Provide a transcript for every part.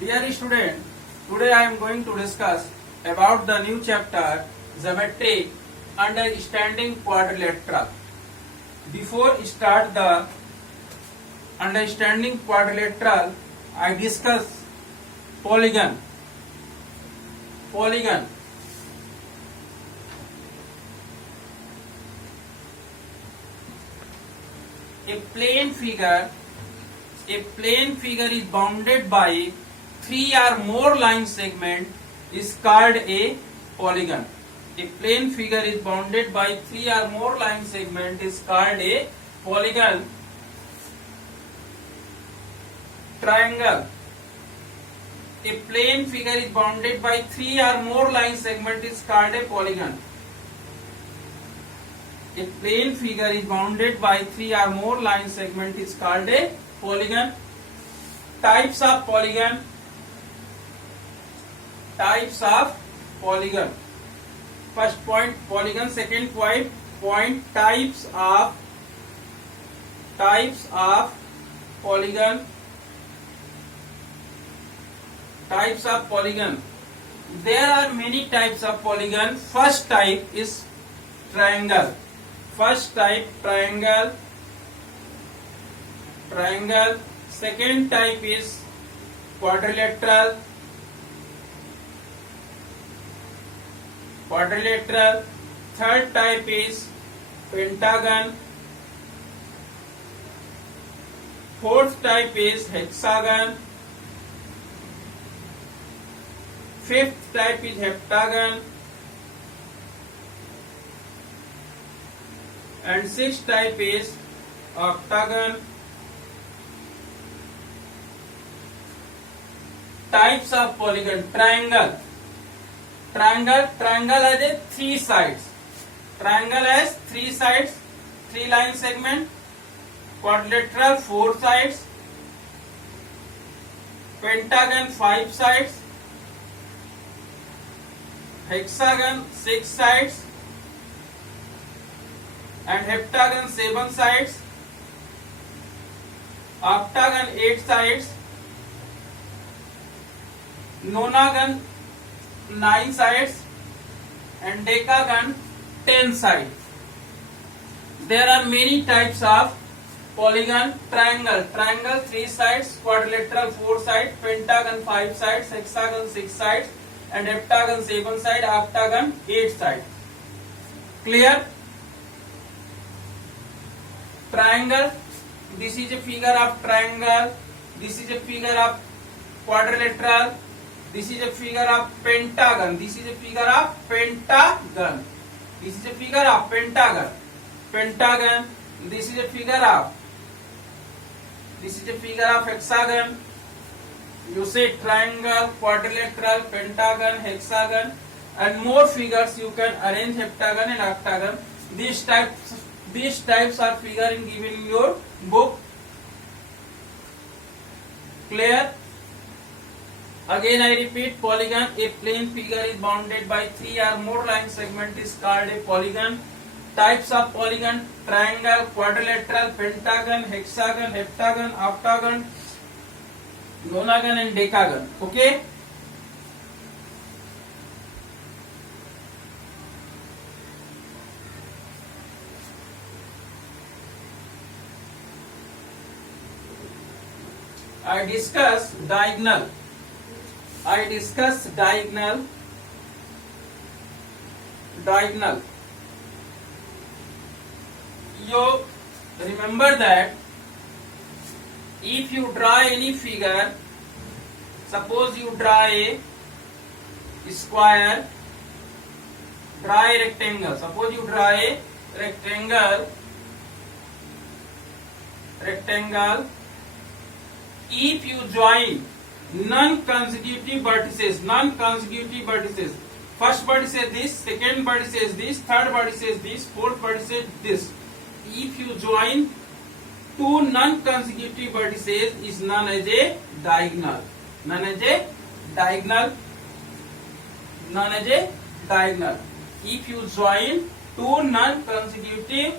Dear student, today I am going to discuss about the new chapter Geometry Understanding Quadrilateral. Before start the understanding quadrilateral, I discuss polygon. Polygon. A plane figure is bounded by three or more line segment is called a polygon. A plane figure is bounded by three or more line segment is called a polygon. Triangle. A plane figure is bounded by three or more line segment is called a polygon. A plane figure is bounded by three or more line segment is called a polygon. Types of polygon. Types of polygon. First point polygon. Second point types of polygon. Types of polygon. There are many types of polygon. First type is triangle. First type triangle. Second type is quadrilateral. Third type is pentagon. Fourth type is hexagon. Fifth type is heptagon. And sixth type is octagon. Types of polygon. Triangle has three sides. Triangle has three sides, three line segment. Quadrilateral 4 sides. Pentagon 5 sides. Hexagon 6 sides. And heptagon 7 sides. Octagon 8 sides. Nonagon 9 sides. And decagon 10 sides. There are many types of polygon. Triangle 3 sides, quadrilateral 4 sides, pentagon 5 sides, hexagon 6 sides, and heptagon 7 sides, octagon 8 sides. Clear? Triangle. This is a figure of triangle. This is a figure of quadrilateral. This is a figure of pentagon. This is a figure of pentagon. This is a figure of pentagon. This is a figure of hexagon. You say triangle, quadrilateral, pentagon, hexagon, and more figures you can arrange heptagon and octagon. These types are figure given in your book. Clear? Again I repeat, polygon. A plane figure is bounded by three or more line segment is called a polygon. Types of polygon: triangle, quadrilateral, pentagon, hexagon, heptagon, octagon, nonagon, and decagon. Okay? I discuss diagonal. You remember that if you draw any figure, suppose you draw a square, draw a rectangle. Suppose you draw a rectangle. If you join non-consecutive vertices, first vertex is this, second vertex is this, third vertex is this, fourth vertex is this. If you join two non-consecutive vertices, is known as a diagonal. If you join two non-consecutive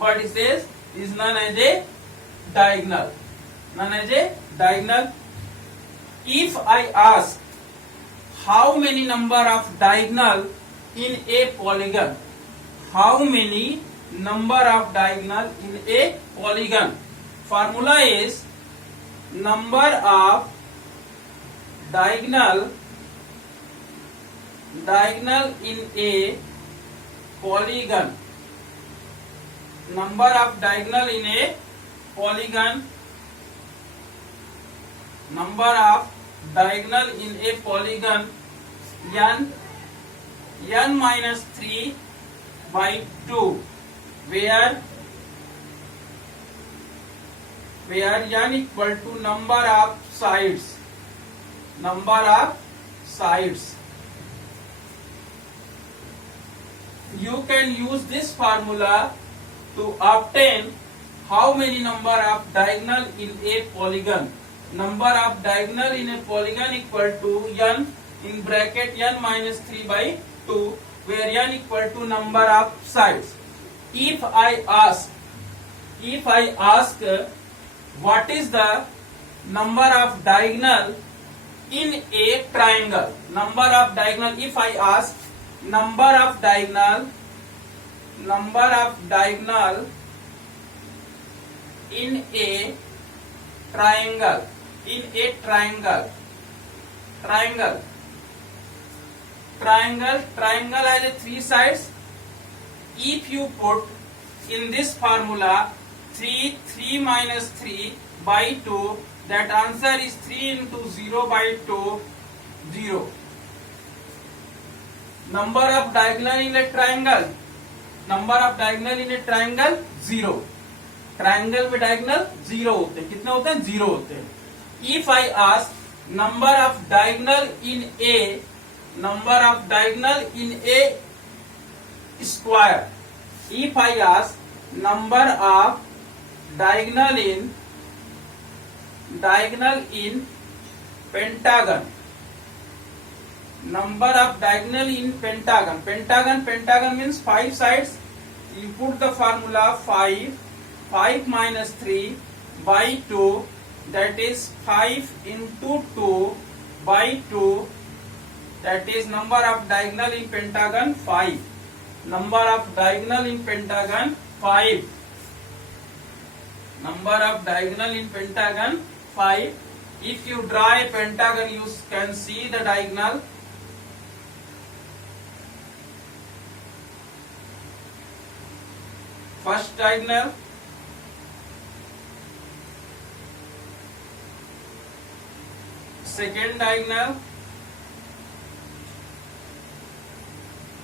vertices, is known as a diagonal. if I ask how many number of diagonal in a polygon, how many number of diagonal in a polygon, formula is number of diagonal in a polygon, number of diagonal in a polygon, number of diagonal in a polygon n minus 3 by 2, where n equal to number of sides, you can use this formula to obtain how many number of diagonal in a polygon. Number of diagonal in a polygon equal to n in bracket n minus 3 by 2, where n equal to number of sides. If I ask what is the number of diagonal in a triangle, if I ask number of diagonal in a triangle, triangle has a 3 sides. If you put in this formula 3 minus 3 by 2, that answer is 3 into 0 by 2, 0. Number of diagonal in a triangle, 0. Triangle में diagonal 0 होते हैं, कितने होते हैं? 0 होते हैं. If I ask number of diagonal in A square, if I ask number of diagonal in pentagon, number of diagonal in pentagon means 5 sides. You put the formula 5 minus 3 by 2, that is 5 into 2 by 2, that is number of diagonal in pentagon 5. Number of diagonal in pentagon 5. Number of diagonal in pentagon 5. If you draw a pentagon, you can see the diagonal. First diagonal, second diagonal,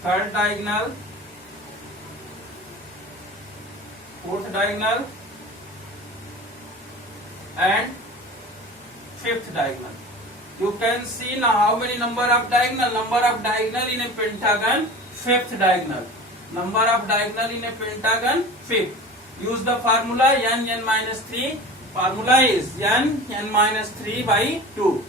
third diagonal, fourth diagonal, and fifth diagonal. You can see now how many number of diagonal. Number of diagonal in a pentagon, fifth diagonal. Number of diagonal in a pentagon, fifth. Use the formula n minus 3. Formula is n minus 3 by 2.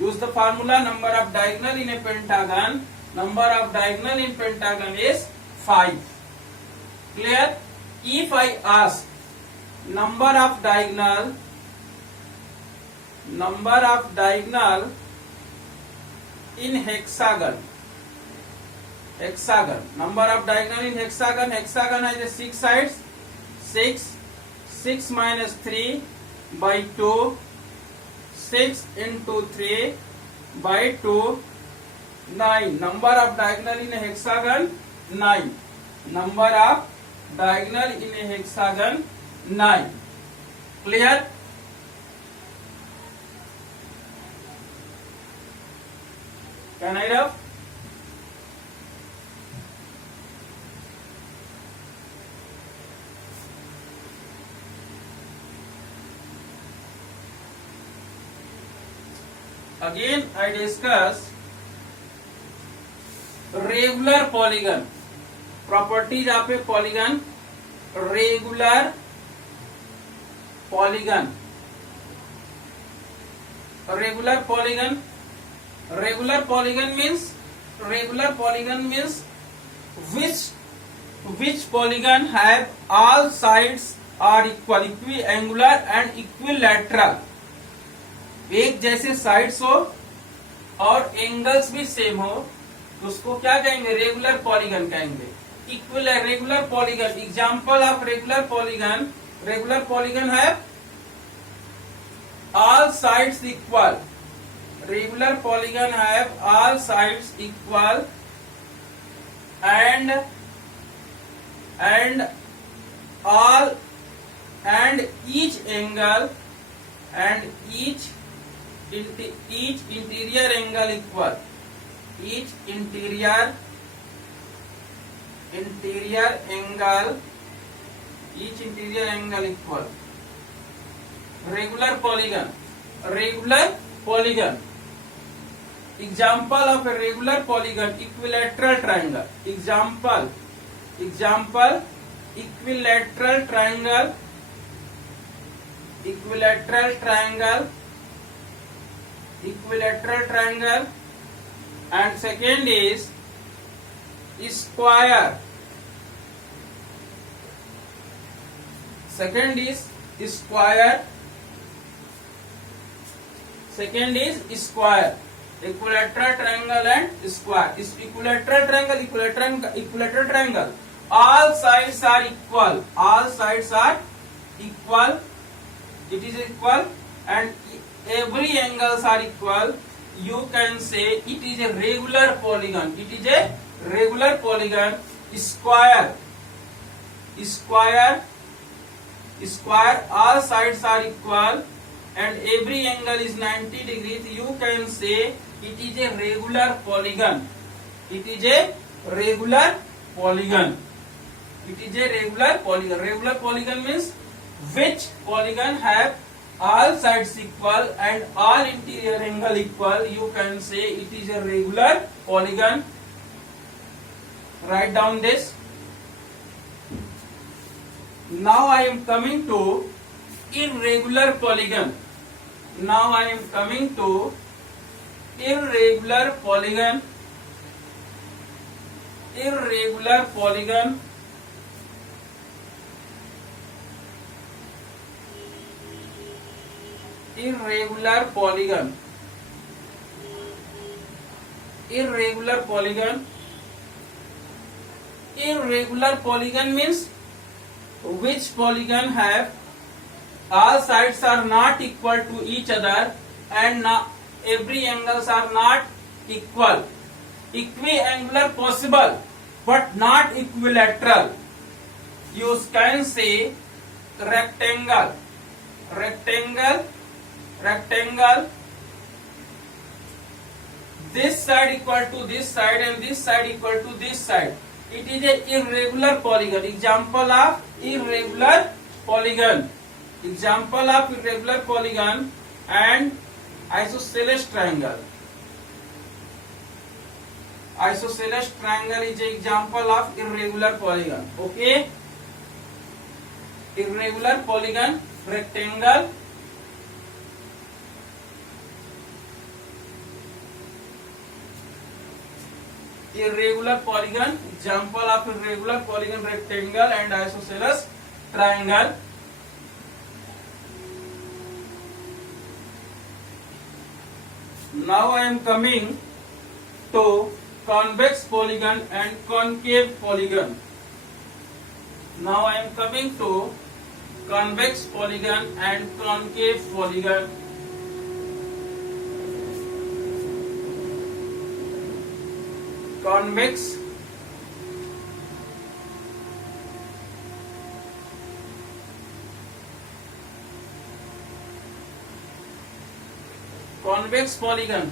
Use the formula number of diagonal in a pentagon. Number of diagonal in pentagon is 5. Clear? If I ask number of diagonal in hexagon, number of diagonal in hexagon has a 6 sides. 6 minus 3 by 2, 6 into 3 by 2, 9. Number of diagonal in a hexagon 9. Number of diagonal in a hexagon 9. Clear? Can I rub? Again I discuss regular polygon. Properties of a polygon. Regular polygon. Regular polygon means which polygon have all sides are equal, equiangular and equilateral. एक जैसे sides हो और angles भी same हो तो उसको क्या कहेंगे, रेगुलर पॉलीगन कहेंगे। Equilateral regular polygon, example of regular polygon, regular polygon है all sides equal, regular polygon have all sides equal and all and each angle and each interior angle equal, each interior angle equal, regular polygon, example of a regular polygon, equilateral triangle, example equilateral triangle, and second is square, second is square, equilateral triangle and square. Is equilateral triangle, all sides are equal, it is equal and every angles are equal. You can say it is a regular polygon, square, all sides are equal and every angle is 90 degrees. You can say it is a regular polygon, regular polygon means which polygon have all sides equal and all interior angle equal. You can say it is a regular polygon. Write down this. Now I am coming to irregular polygon. Irregular polygon. Irregular polygon means which polygon have all sides are not equal to each other and every angles are not equal. Equiangular possible but not equilateral. You can say rectangle. This side equal to this side and this side equal to this side. It is a irregular polygon. Example of irregular polygon. And isosceles triangle. Isosceles triangle is an example of irregular polygon. Okay. Irregular polygon, rectangle. Irregular polygon, example of irregular polygon, rectangle and isosceles triangle. Now I am coming to convex polygon and concave polygon. Now I am coming to convex polygon and concave polygon. Convex polygon,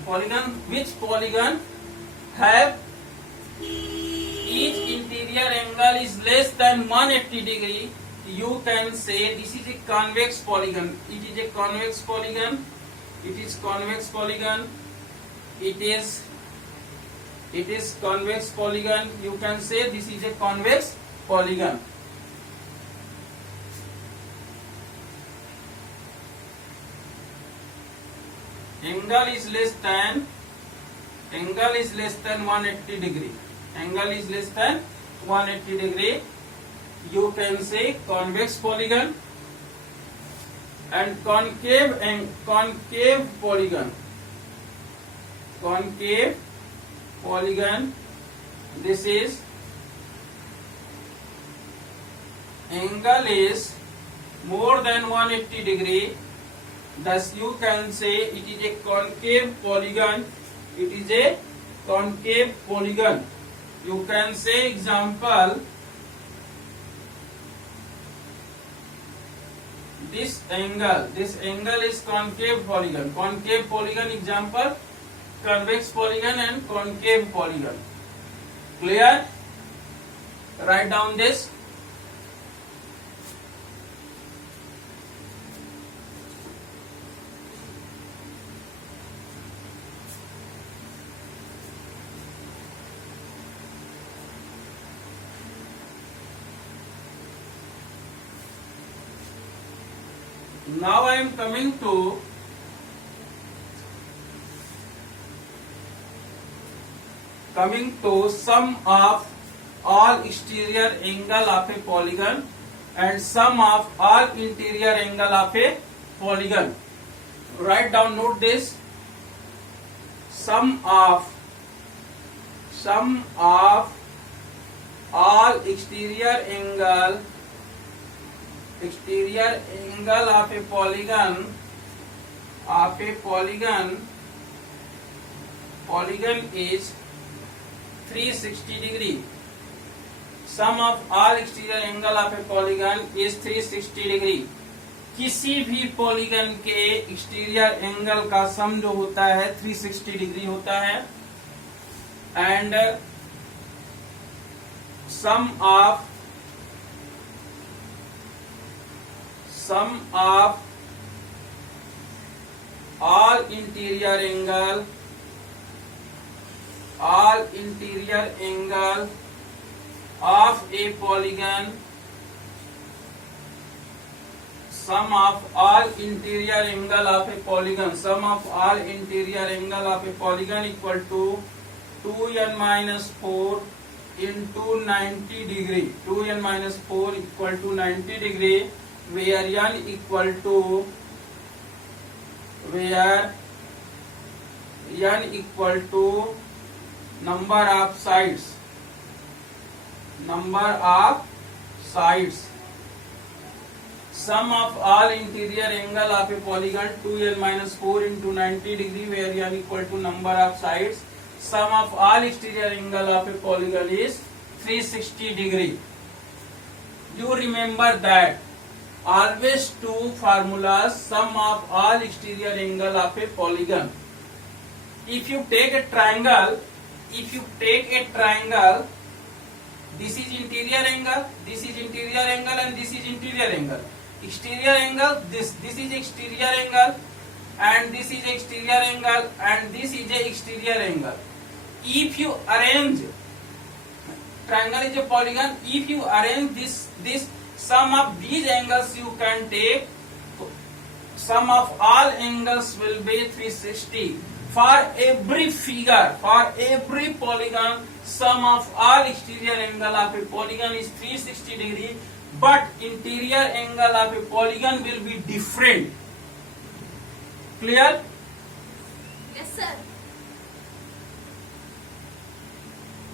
which polygon have each interior angle is less than 180 degree. You can say this is a convex polygon. It is a convex polygon. It is convex polygon. It is convex polygon. You can say this is a convex polygon. Angle is less than 180 degree. Angle is less than 180 degree. You can say convex polygon. and concave polygon. Concave polygon, this is angle is more than 180 degree, thus you can say it is a concave polygon. It is a concave polygon. You can say example, this angle is concave polygon. Concave polygon example, convex polygon and concave polygon. Clear? Write down this. Now I am coming to sum of all exterior angle of a polygon and sum of all interior angle of a polygon. Write down, note this. Sum of all exterior angle of a polygon is 360 degree. Sum of all exterior angle of a polygon is 360 degree. किसी भी polygon के exterior angle का सम जो होता है 360 degree होता है, and sum of all interior angle of a polygon, sum of all interior angle of a polygon equal to 2n minus 4 into 90 degree. 2n minus 4 equal to 90 degree, where n equal to number of sides. Sum of all interior angle of a polygon 2n minus 4 into 90 degree, where n equal to number of sides. Sum of all exterior angle of a polygon is 360 degree. You remember that always two formulas, sum of all exterior angle of a polygon. If you take a triangle, this is interior angle, this is interior angle, and this is interior angle. Exterior angle, this is exterior angle, and this is exterior angle, and this is a exterior angle. If you arrange, triangle is a polygon, if you arrange this sum of these angles, you can take sum of all angles will be 360. For every figure, for every polygon, sum of all exterior angle of a polygon is 360 degree, but interior angle of a polygon will be different. Clear? Yes, sir.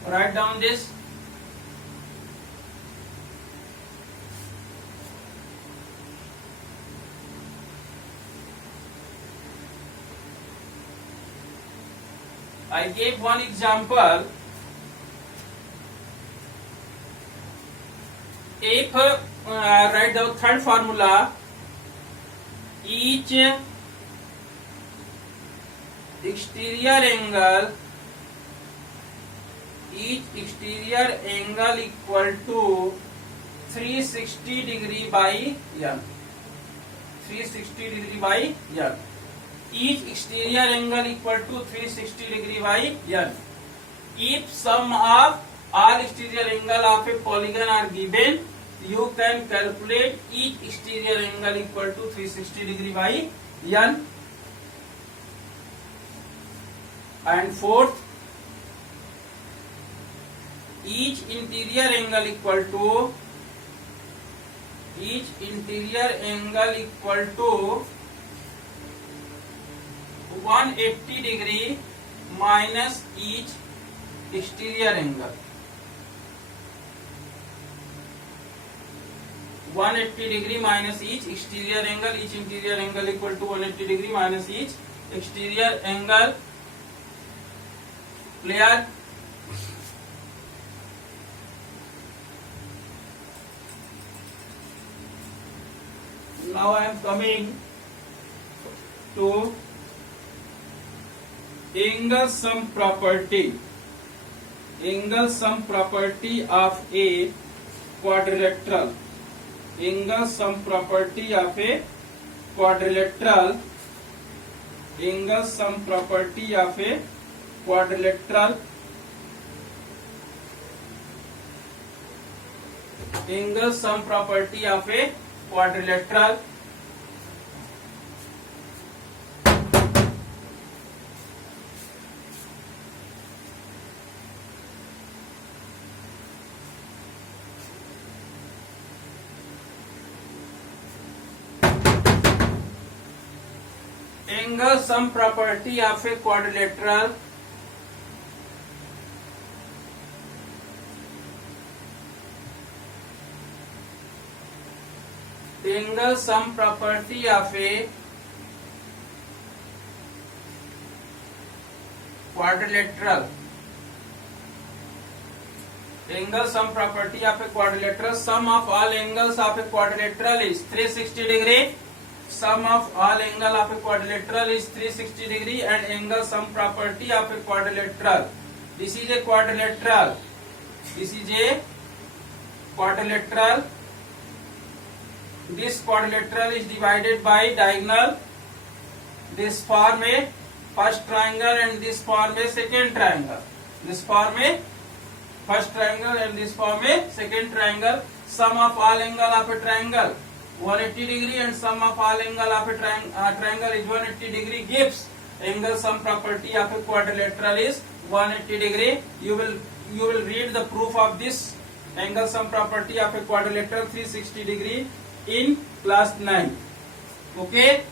Write down this. I gave one example. If write the third formula, each exterior angle equal to 360 degree by n. 360 degree by n. Each exterior angle equal to 360 degree by n. If sum of all exterior angle of a polygon are given, you can calculate each exterior angle equal to 360 degree by n. And fourth, each interior angle equal to each interior angle equal to 180 degree minus each exterior angle. 180 degree minus each exterior angle. Each interior angle equal to 180 degree minus each exterior angle. Clear? Now I am coming to angle sum property. Angle sum property of a quadrilateral. Angle sum property of a quadrilateral. Angle sum property of a quadrilateral. Angle sum property of a quadrilateral. Angle sum property of a quadrilateral. Angle sum property of a quadrilateral. Angle sum property of a quadrilateral. Sum of all angles of a quadrilateral is 360 degree. Sum of all angle of a quadrilateral is 360 degree, and angle sum property of a quadrilateral. This is a quadrilateral. This is a quadrilateral. This quadrilateral is divided by diagonal. This form a first triangle and this form a second triangle. This form a first triangle and this form a second triangle. Sum of all angle of a triangle 180 degree, and sum of all angle of a triangle is 180 degree gives angle sum property of a quadrilateral is 180 degree. You will read the proof of this angle sum property of a quadrilateral 360 degree in class 9. Okay.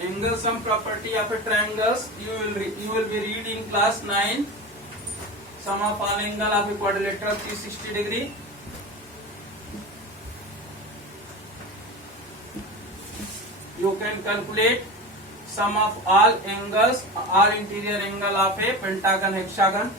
Angle sum property of a triangles you will be read in class 9. Sum of all angle of a quadrilateral 360 degree. You can calculate sum of all angles, all interior angle of a pentagon, hexagon.